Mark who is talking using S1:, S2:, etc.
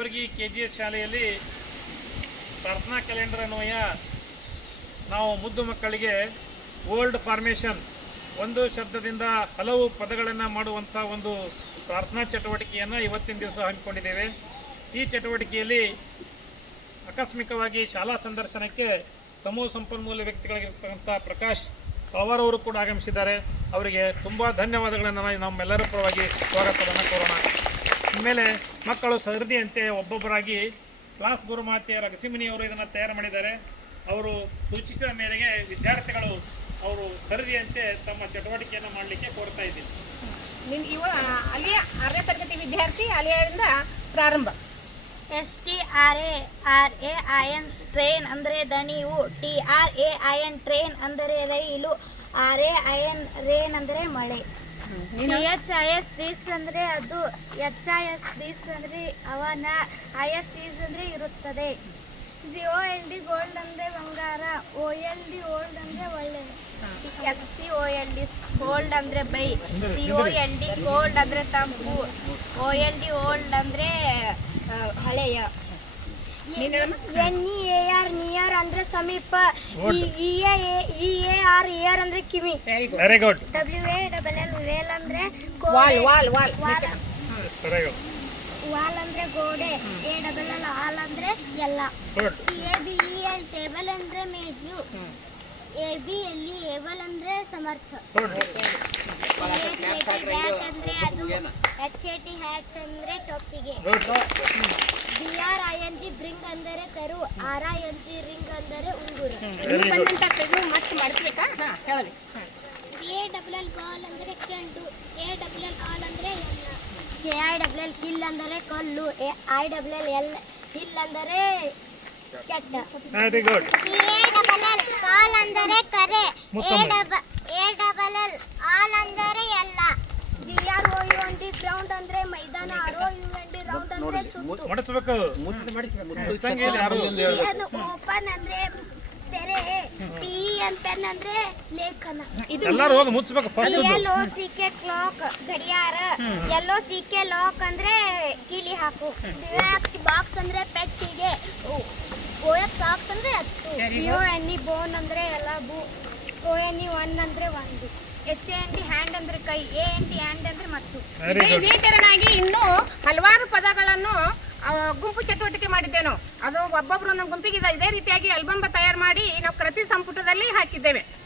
S1: Jevargi K G S ಶಾಲೆಯಲ್ಲಿ ಪ್ರಾರ್ಥನಾ calendar ಅನ್ವಯ ನಾವು ಮುದ್ದು ಮಕ್ಕಳಿಗೆ ಓಲ್ಡ್ ಫಾರ್ಮೇಷನ್, ಒಂದು ಶಬ್ದದಿಂದ ಹಲವು ಪದಗಳನ್ನು ಮಾಡುವಂಥ ಒಂದು ಪ್ರಾರ್ಥನಾ ಚಟುವಟಿಕೆಯನ್ನು ಇವತ್ತಿನ ದಿವಸ ಹಮ್ಮಿಕೊಂಡಿದ್ದೇವೆ. ಈ ಚಟುವಟಿಕೆಯಲ್ಲಿ ಆಕಸ್ಮಿಕವಾಗಿ ಶಾಲಾ ಸಂದರ್ಶನಕ್ಕೆ ಸಮೂಹ ಸಂಪನ್ಮೂಲ ವ್ಯಕ್ತಿಗಳಾಗಿರ್ತಕ್ಕಂಥ ಪ್ರಕಾಶ್ ಪವಾರ್ ಅವರು ಕೂಡ ಆಗಮಿಸಿದ್ದಾರೆ. ಅವರಿಗೆ ತುಂಬ ಧನ್ಯವಾದಗಳನ್ನು ನಮ್ಮೆಲ್ಲರ ಪರವಾಗಿ ಸ್ವಾಗತವನ್ನು ಕೋರೋಣ. ಇನ್ಮೇಲೆ ಮಕ್ಕಳು ಸರದಿಯಂತೆ ಒಬ್ಬೊಬ್ಬರಾಗಿ ಕ್ಲಾಸ್ ಗುರುಮಾತೆಯರ ಅಗಸಿಮಿನಿ ಅವರು ಇದನ್ನು ತಯಾರು ಮಾಡಿದ್ದಾರೆ. ಅವರು ಸೂಚಿಸಿದ ಮೇರೆಗೆ ವಿದ್ಯಾರ್ಥಿಗಳು ಅವರು ಸರದಿಯಂತೆ ತಮ್ಮ ಚಟುವಟಿಕೆಯನ್ನು ಮಾಡಲಿಕ್ಕೆ ಕೋರ್ತಾ ಇದ್ದೀನಿ
S2: ನಿನ್ ಇವ ಅಲ್ಲಿಯ ಆರನೇ ತರಗತಿ ವಿದ್ಯಾರ್ಥಿ ಅಲ್ಲಿಯಿಂದ ಪ್ರಾರಂಭ.
S3: S T R A R A I N train ಅಂದರೆ ದಣಿವು T R A I N train ಅಂದರೆ ರೈಲು R A I N rain ಅಂದರೆ ಮಳೆ. ಎಚ್ ಐ ಎಸ್ ದೀಸ್ ಅಂದರೆ ಅದು ಎಚ್ ಐ ಎಸ್ ದೀಸ್ ಅಂದರೆ ಅವನ ಐ ಎಸ್ ದೀಸ್ ಅಂದರೆ ಇರುತ್ತದೆ. G O L D gold ಅಂದ್ರೆ ಬಂಗಾರ ಓ ಎಲ್ ಡಿ ಓಲ್ಡ್ ಅಂದ್ರೆ ಒಳ್ಳೆ. S C O L D gold ಅಂದರೆ by. C O L D gold ಅಂದ್ರೆ ತಂಪು ಓ ಎಲ್ ಡಿ ಓಲ್ಡ್ ಅಂದ್ರೆ ಹಳೆಯ. N E A R near ಅಂದ್ರೆ ಸಮೀಪ. ಇ ಎ ಆರ್ ಇಯರ್ ಅಂದ್ರೆ ಕಿವಿ.
S2: Very good
S1: very good
S3: W A double L whale ಅಂದ್ರೆ
S2: wall wall wall.
S3: Wall.
S1: Very good
S3: wall ಅಂದ್ರೆ ಗೋಡೆ. ಎ ಡಬಲ್ ಎಲ್ ಹಾಲ್ ಅಂದ್ರೆ ಎಲ್ಲ. A B E L table ಅಂದ್ರೆ ಮೇಜು. ಎ ಬಿ ಎಲ್ಲಿ Abel ಅಂದ್ರೆ ಸಮರ್ಥ. ಬ್ಯಾಟ್ ಅಂದ್ರೆ ಅದು. ಎಚ್ ಎ ಟಿ ಹ್ಯಾಟ್ ಅಂದ್ರೆ ಟೊಪ್ಪಿಗೆ. B R I N G bring ಅಂದರೆ ಕರು. R I N G ring ಅಂದರೆ ಉಂಗುರ
S2: ನೀವು ಬಂದಂತ ತೆಗೆದು ಮತ್ತೆ ಮಾಡಿಸ್ಬೇಕಾ? ಹಾಂ ಹೇಳಿ
S3: ಎ ಡಬಲ್ ಎಲ್ ಬಾಲ್ ಅಂದರೆ ಚೆಂಡು ಎ ಡಬಲ್ ಎಲ್ ಆಲ್ ಅಂದರೆ K I double L kill ಅಂದರೆ ಕಲ್ಲು A I double L L hill ಅಂದರೆ ಕೆಟ್ಟ.
S1: Very good
S3: A double L call ಅಂದರೆ ಕರೆ
S1: A
S3: double A double L all ಅಂದರೆ ಎಲ್ಲ G R O U N D ground ಅಂದರೆ ಮೈದಾನ R O U N D round ಅಂದರೆ ಸುತ್ತು
S1: ಮಾಡಿಸ್ಬೇಕು.
S3: ಓಪನ್ ಅಂದರೆ ತೆರೆ ಪಿ ಎನ್ ಪೆನ್ ಅಂದ್ರೆ ಲೇಖನ.
S1: ಎಲ್ಲರೂ ಹೋಗಿ ಮುಚ್ಚಬೇಕು first
S3: L O C K clock ಗಡಿಯಾರ ಎಲ್ಲೋ ಸಿ ಕೆ ಲಾಕ್ ಅಂದ್ರೆ ಕೀಲಿ ಹಾಕು. ಬಾಕ್ಸ್ ಅಂದ್ರೆ ಪೆಟ್ಟಿಗೆ. ಗೋಯಕ್ ಸಾಕ್ಸ್ ಅಂದ್ರೆ ಹತ್ತು. ಯೋ ಎನ್ ಇ ಬೋನ್ ಅಂದ್ರೆ ಎಲ್ಲ ಬೂ. ಓ ಎನ್ ಇ ಒನ್ ಅಂದ್ರೆ ಒಂದು. ಎಚ್ ಎನ್ ಡಿ ಹ್ಯಾಂಡ್ ಅಂದ್ರೆ ಕೈ ಎ ಎನ್ ಡಿ ಹ್ಯಾಂಡ್ ಅಂದ್ರೆ ಮತ್ತು.
S2: ಇದೇ ತರನಾಗಿ ಇನ್ನೂ ಚಟುವಟಿಕೆ ನಾವು ಅದು ಒಬ್ಬೊಬ್ರು ಒಂದೊಂದು ಗುಂಪಿಗೆ ಇದೆ- ಇದೇ ರೀತಿಯಾಗಿ ಆಲ್ಬಮ್ ತಯಾರು ಮಾಡಿ ನಾವು ಕೃತಿ ಸಂಪುಟದಲ್ಲಿ ಹಾಕಿದ್ದೇವೆ.